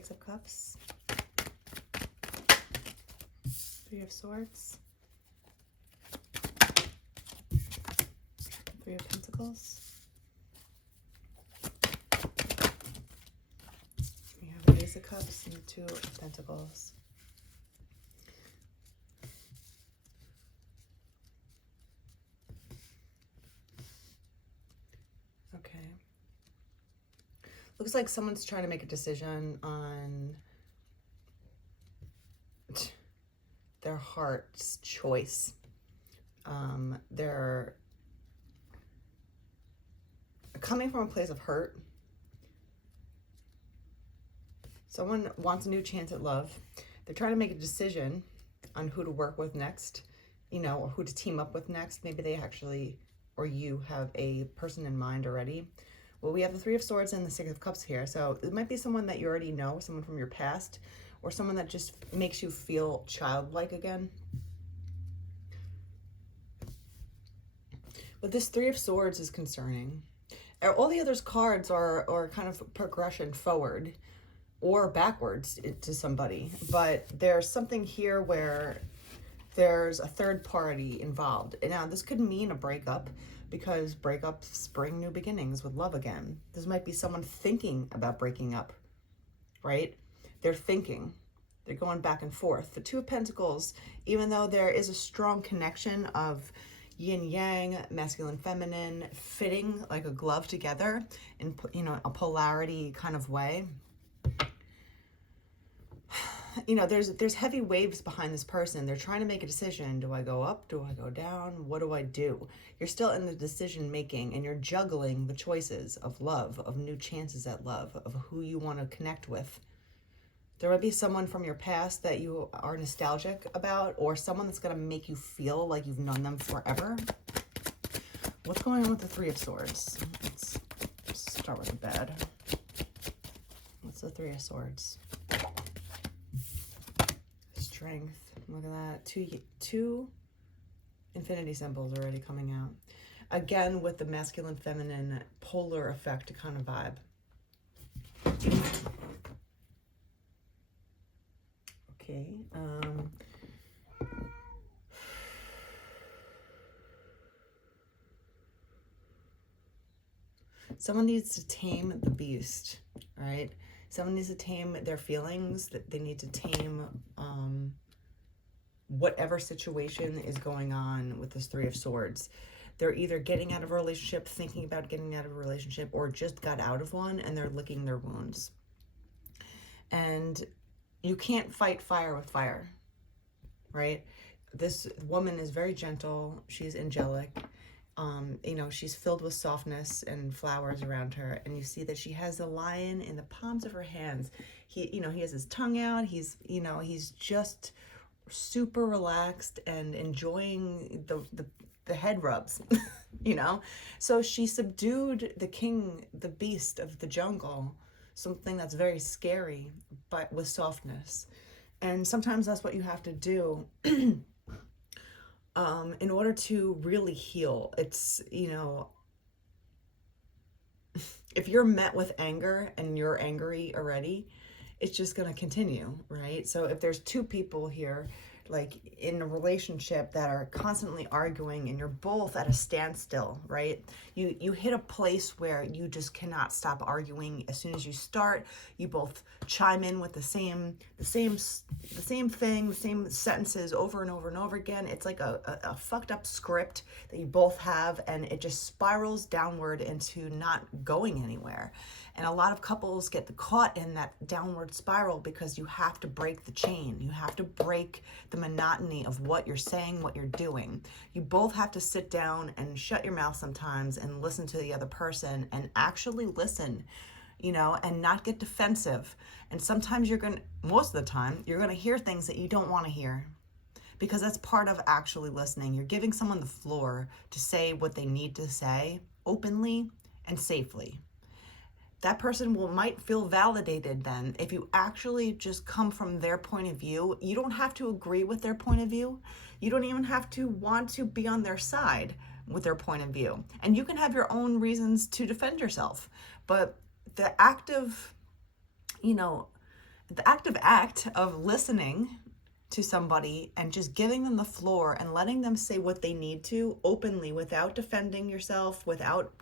Six of Cups, Three of Swords, Three of Pentacles. We have the Ace of Cups and the Two of Pentacles. Okay. Looks like someone's trying to make a decision on their heart's choice. They're coming from a place of hurt. Someone wants a new chance at love. They're trying to make a decision on who to work with next, you know, or who to team up with next. Maybe they actually, or you have a person in mind already. Well, we have the Three of Swords and the Six of Cups here. So it might be someone that you already know, someone from your past, or someone that just makes you feel childlike again. But this Three of Swords is concerning. All the other cards are kind of progression forward or backwards to somebody. But there's something here where there's a third party involved. And now this could mean a breakup, because breakups bring new beginnings with love again. This might be someone thinking about breaking up, right? They're thinking. They're going back and forth. The Two of Pentacles, even though there is a strong connection of yin yang, masculine, feminine, fitting like a glove together in, you know, a polarity kind of way. You know, there's heavy waves behind this person. They're trying to make a decision. Do I go up? Do I go down? What do I do? You're still in the decision making, and you're juggling the choices of love, of new chances at love, of who you want to connect with. There might be someone from your past that you are nostalgic about, or someone that's going to make you feel like you've known them forever. What's going on with the Three of Swords? Let's start with the bad. What's the Three of Swords? Strength. Look at that. Two infinity symbols already coming out. Again, with the masculine, feminine, polar effect kind of vibe. Okay. Someone needs to tame the beast, right? Someone needs to tame their feelings. That they need to tame whatever situation is going on with this Three of Swords. They're either getting out of a relationship, thinking about getting out of a relationship, or just got out of one and they're licking their wounds. And you can't fight fire with fire, right? This woman is very gentle. She's angelic. You know, she's filled with softness and flowers around her. And you see that she has a lion in the palms of her hands. He has his tongue out. He's just super relaxed and enjoying the head rubs, you know? So she subdued the king, the beast of the jungle, something that's very scary, but with softness. And sometimes that's what you have to do in order to really heal. It's, you know, if you're met with anger and you're angry already, it's just going to continue, right? So if there's two people here, like in a relationship, that are constantly arguing and you're both at a standstill, right? You hit a place where you just cannot stop arguing. As soon as you start, you both chime in with the same thing, the same sentences over and over and over again. It's like a fucked up script that you both have, and it just spirals downward into not going anywhere. And a lot of couples get caught in that downward spiral because you have to break the chain. You have to break the monotony of what you're saying, what you're doing. You both have to sit down and shut your mouth sometimes and listen to the other person and actually listen, you know, and not get defensive. And sometimes most of the time, you're going to hear things that you don't want to hear, because that's part of actually listening. You're giving someone the floor to say what they need to say openly and safely. That person might feel validated then if you actually just come from their point of view. You don't have to agree with their point of view. You don't even have to want to be on their side with their point of view. And you can have your own reasons to defend yourself. But the act of, you know, the active act of listening to somebody and just giving them the floor and letting them say what they need to openly without defending yourself, without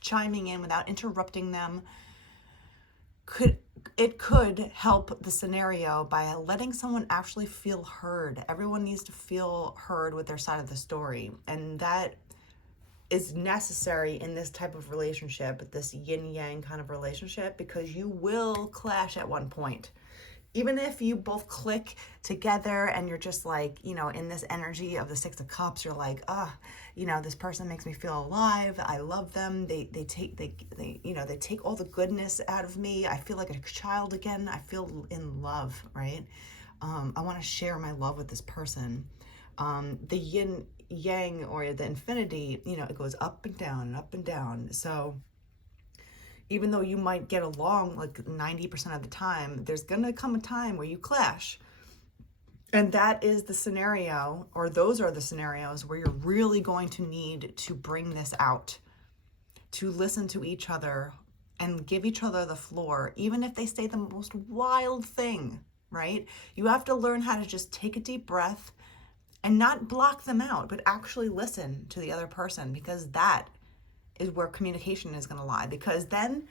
chiming in, without interrupting them, could help the scenario by letting someone actually feel heard. Everyone needs to feel heard with their side of the story, and that is necessary in this type of relationship, this yin yang kind of relationship, because you will clash at one point. Even if you both click together and you're just like, in this energy of the Six of Cups, you're like, this person makes me feel alive. I love them. They take all the goodness out of me. I feel like a child again. I feel in love, right? I want to share my love with this person. The yin yang or the infinity, it goes up and down and up and down. So even though you might get along like 90% of the time, there's going to come a time where you clash. And that is the scenario, or those are the scenarios where you're really going to need to bring this out, to listen to each other and give each other the floor, even if they say the most wild thing, right? You have to learn how to just take a deep breath and not block them out, but actually listen to the other person, because that is where communication is going to lie. Because then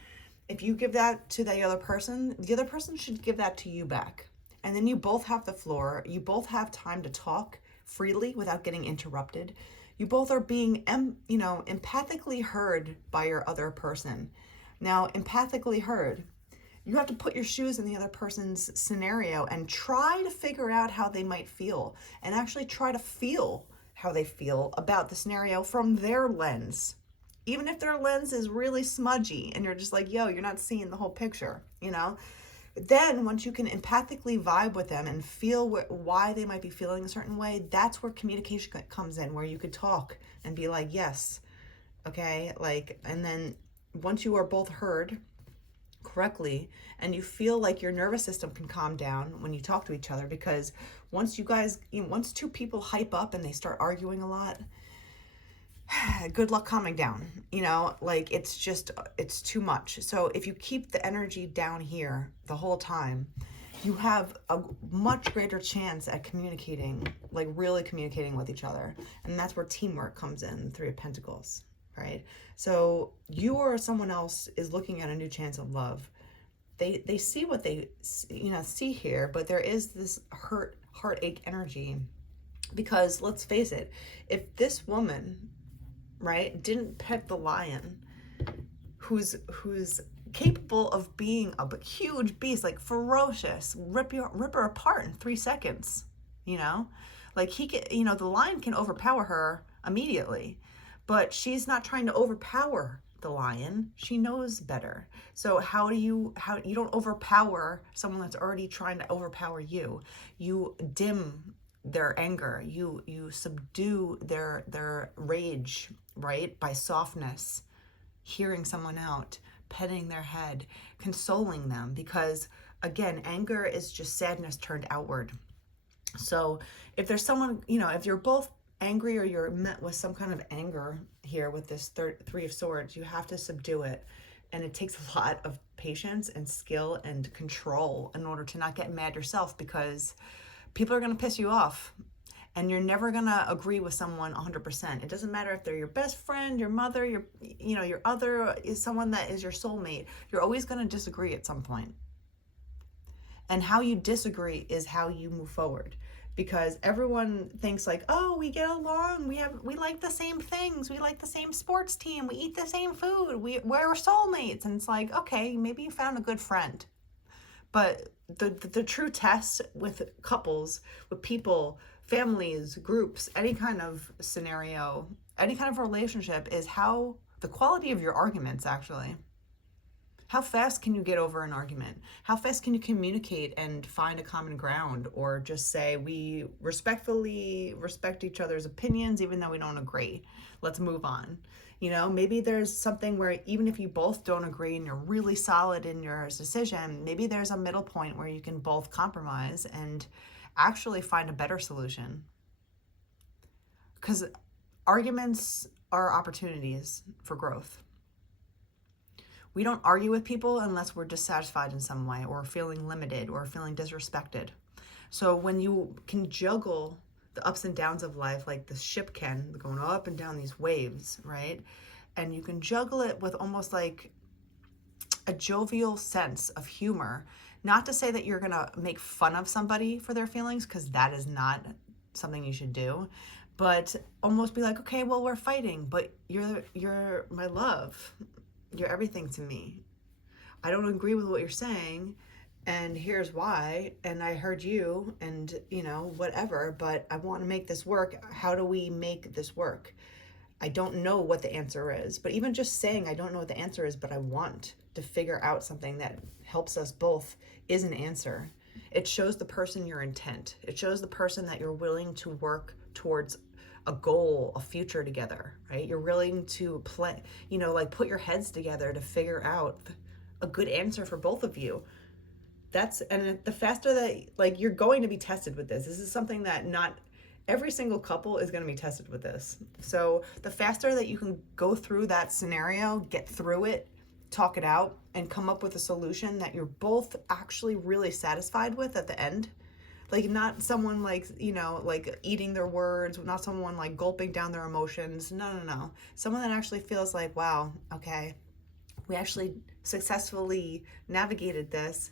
if you give that to the other person should give that to you back. And then you both have the floor. You both have time to talk freely without getting interrupted. You both are being, empathically heard by your other person. Now, empathically heard, you have to put your shoes in the other person's scenario and try to figure out how they might feel, and actually try to feel how they feel about the scenario from their lens. Even if their lens is really smudgy and you're just like, you're not seeing the whole picture, Then once you can empathically vibe with them and feel why they might be feeling a certain way, that's where communication comes in, where you could talk and be like, yes, okay, and then once you are both heard correctly and you feel like your nervous system can calm down when you talk to each other, because once two people hype up and they start arguing a lot, good luck calming down, it's too much. So if you keep the energy down here the whole time, you have a much greater chance at communicating, really communicating with each other. And that's where teamwork comes in, Three of Pentacles, right? So you or someone else is looking at a new chance of love. They see what they see here, but there is this heartache energy, because let's face it, if this woman, right, didn't pet the lion, who's capable of being a huge beast, ferocious, rip her apart in 3 seconds, he can, the lion can overpower her immediately, but she's not trying to overpower the lion. She knows better. So how you don't overpower someone that's already trying to overpower you. You dim their anger, you subdue their rage, right, by softness, hearing someone out, petting their head, consoling them, because again, anger is just sadness turned outward. So if there's someone, if you're both angry or you're met with some kind of anger here with this Three of Swords, you have to subdue it. And it takes a lot of patience and skill and control in order to not get mad yourself, because people are going to piss you off, and you're never going to agree with someone 100%. It doesn't matter if they're your best friend, your mother, your other is someone that is your soulmate. You're always going to disagree at some point. And how you disagree is how you move forward, because everyone thinks we get along, we like the same things, we like the same sports team, we eat the same food, we're soulmates. And it's okay, maybe you found a good friend. But the true test with couples, with people, families, groups, any kind of scenario, any kind of relationship, is how the quality of your arguments, actually. How fast can you get over an argument? How fast can you communicate and find a common ground, or just say, we respectfully respect each other's opinions even though we don't agree. Let's move on. Maybe there's something where even if you both don't agree and you're really solid in your decision, maybe there's a middle point where you can both compromise and actually find a better solution. Because arguments are opportunities for growth. We don't argue with people unless we're dissatisfied in some way or feeling limited or feeling disrespected. So when you can juggle the ups and downs of life, like the ship can, going up and down these waves, right? And you can juggle it with almost like a jovial sense of humor. Not to say that you're gonna make fun of somebody for their feelings, because that is not something you should do, but almost be like, okay, well, we're fighting, but you're my love. You're everything to me. I don't agree with what you're saying, and here's why, and I heard you, and whatever, but I want to make this work. How do we make this work? I don't know what the answer is, but even just saying I don't know what the answer is, but I want to figure out something that helps us both is an answer. It shows the person your intent. It shows the person that you're willing to work towards a goal, a future together, right? You're willing to play, like put your heads together to figure out a good answer for both of you. And the faster that, like, you're going to be tested with this. This is something that not every single couple is going to be tested with this. So the faster that you can go through that scenario, get through it, talk it out, and come up with a solution that you're both actually really satisfied with at the end. Like, not someone like eating their words, not someone like gulping down their emotions. No. Someone that actually feels like, wow, okay, we actually successfully navigated this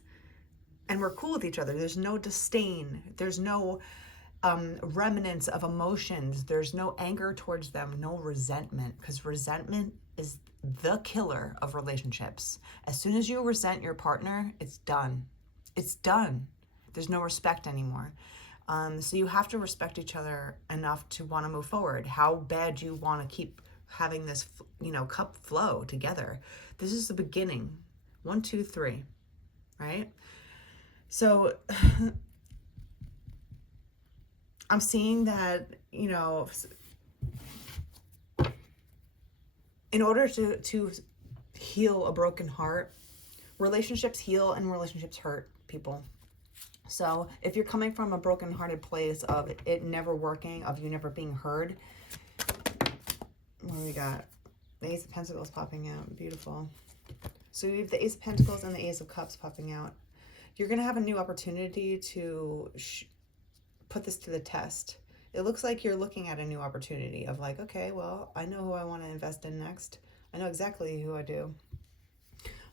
and we're cool with each other. There's no disdain. There's no remnants of emotions. There's no anger towards them, no resentment, because resentment is the killer of relationships. As soon as you resent your partner, it's done. It's done. There's no respect anymore. So you have to respect each other enough to want to move forward. How bad you want to keep having this, cup flow together. This is the beginning. 1, 2, 3, right? So I'm seeing that, in order to heal a broken heart, relationships heal and relationships hurt people. So if you're coming from a broken-hearted place of it never working, of you never being heard, what do we got? The Ace of Pentacles popping out. Beautiful. So you have the Ace of Pentacles and the Ace of Cups popping out. You're going to have a new opportunity to put this to the test. It looks like you're looking at a new opportunity of like, okay, well, I know who I want to invest in next. I know exactly who I do.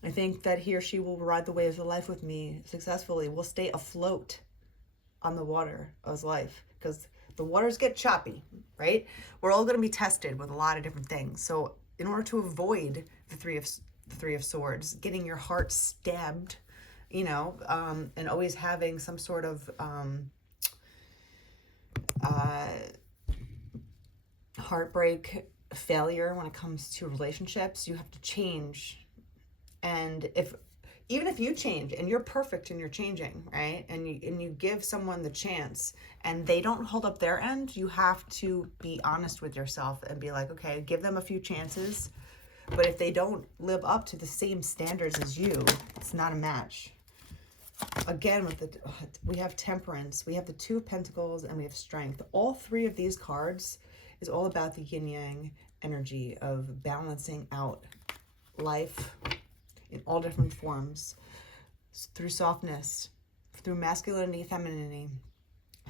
I think that he or she will ride the waves of life with me successfully. Will stay afloat on the water of life, because the waters get choppy, right? We're all going to be tested with a lot of different things. So in order to avoid the Three of Swords, getting your heart stabbed, and always having some sort of heartbreak, failure when it comes to relationships, you have to change. And even if you change and you're perfect and you're changing, right? And you give someone the chance and they don't hold up their end, you have to be honest with yourself and be like, okay, give them a few chances. But if they don't live up to the same standards as you, it's not a match. Again, we have Temperance, we have the Two of Pentacles, and we have Strength. All three of these cards is all about the yin-yang energy of balancing out life in all different forms, through softness, through masculinity, femininity,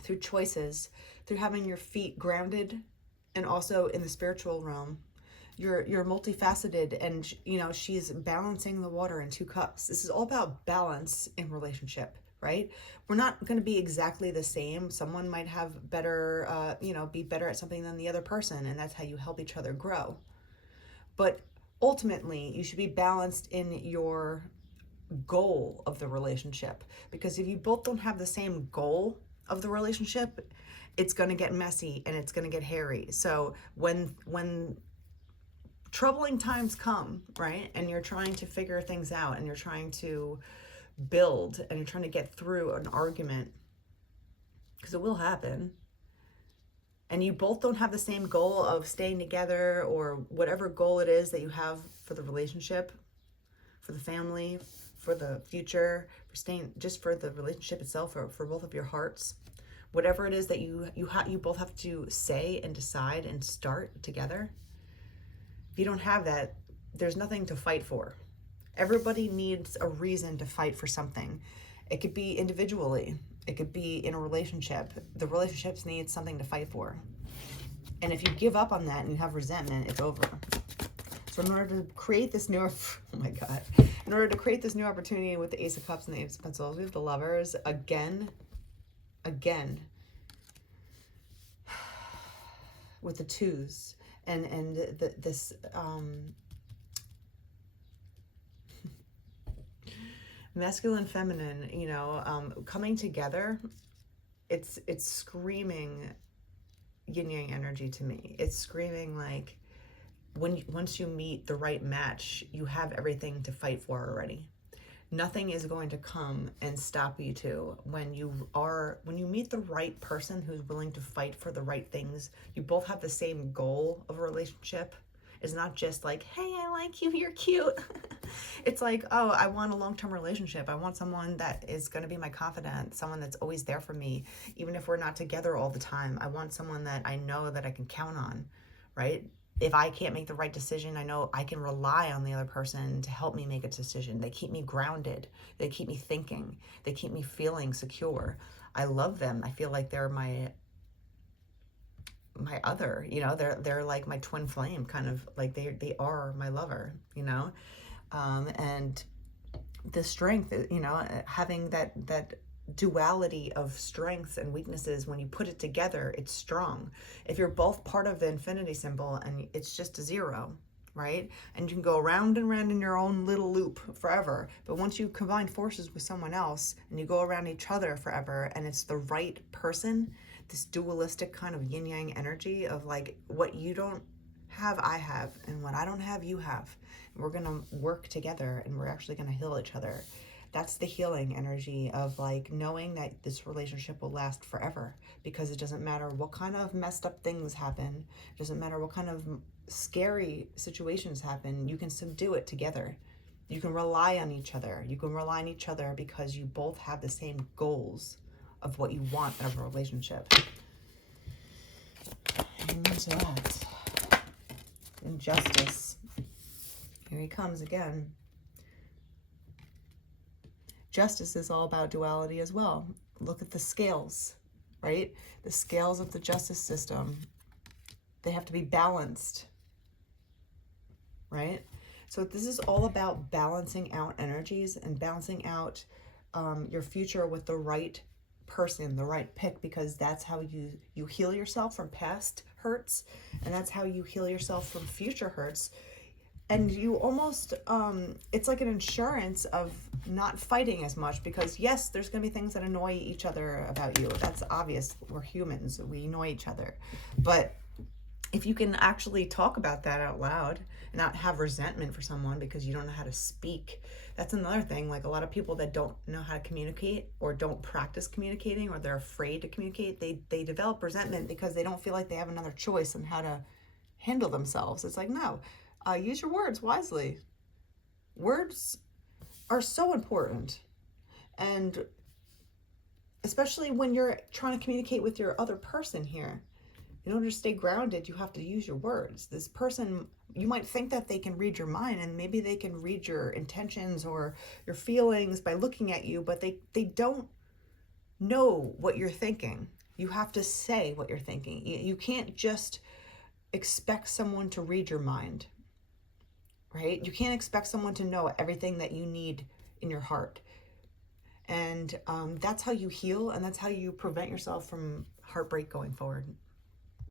through choices, through having your feet grounded, and also in the spiritual realm. You're multifaceted, and she's balancing the water in 2 cups. This is all about balance in relationship, right? We're not going to be exactly the same. Someone might have better, be better at something than the other person, and that's how you help each other grow. But ultimately, you should be balanced in your goal of the relationship, because if you both don't have the same goal of the relationship, it's going to get messy and it's going to get hairy. So when troubling times come, right, and you're trying to figure things out and you're trying to build and you're trying to get through an argument, because it will happen, and you both don't have the same goal of staying together or whatever goal it is that you have for the relationship, for the family, for the future, for staying, just for the relationship itself, or for both of your hearts, whatever it is that you both have to say and decide and start together. If you don't have that, there's nothing to fight for. Everybody needs a reason to fight for something. It could be individually, it could be in a relationship. The relationships need something to fight for. And if you give up on that and you have resentment, it's over. So in order to create this new, oh my God, in order to create this new opportunity with the Ace of Cups and the Ace of Pentacles, we have the Lovers again, with the twos and this masculine, feminine, you know, coming together. It's screaming yin yang energy to me. It's screaming like once you meet the right match, you have everything to fight for already. Nothing is going to come and stop you two. When you meet the right person who's willing to fight for the right things, you both have the same goal of a relationship. It's not just like, hey, I like you, you're cute. It's like, oh, I want a long-term relationship. I want someone that is going to be my confidant, someone that's always there for me, even if we're not together all the time. I want someone that I know that I can count on, right? If I can't make the right decision, I know I can rely on the other person to help me make a decision. They keep me grounded. They keep me thinking. They keep me feeling secure. I love them. I feel like they're my other, you know, they're like my twin flame, kind of like they are my lover, you know. And the strength, you know, having that duality of strengths and weaknesses, when you put it together, it's strong. If you're both part of the infinity symbol and it's just a zero, right? And you can go around and around in your own little loop forever. But once you combine forces with someone else and you go around each other forever, and it's the right person, this dualistic kind of yin yang energy of like, what you don't have, I have, and what I don't have, you have. We're going to work together and we're actually going to heal each other. That's the healing energy of like knowing that this relationship will last forever, because it doesn't matter what kind of messed up things happen. It doesn't matter what kind of scary situations happen. You can subdue it together. You can rely on each other. You can rely on each other because you both have the same goals of what you want out of a relationship. And that. Injustice. Here he comes again. Justice is all about duality as well. Look at the scales, right? The scales of the justice system. They have to be balanced, right? So this is all about balancing out energies and balancing out your future with the right person, the right pick, because that's how you heal yourself from past hurts, and that's how you heal yourself from future hurts. And you almost, it's like an insurance of not fighting as much, because yes, there's going to be things that annoy each other about you. That's obvious. We're humans. We annoy each other. But if you can actually talk about that out loud and not have resentment for someone because you don't know how to speak, that's another thing. Like a lot of people that don't know how to communicate or don't practice communicating, or they're afraid to communicate, they develop resentment because they don't feel like they have another choice on how to handle themselves. It's like, no. Use your words wisely. Words are so important. And especially when you're trying to communicate with your other person here. In order to stay grounded, you have to use your words. This person, you might think that they can read your mind, and maybe they can read your intentions or your feelings by looking at you, but they don't know what you're thinking. You have to say what you're thinking. You can't just expect someone to read your mind. Right? You can't expect someone to know everything that you need in your heart. And that's how you heal, and that's how you prevent yourself from heartbreak going forward.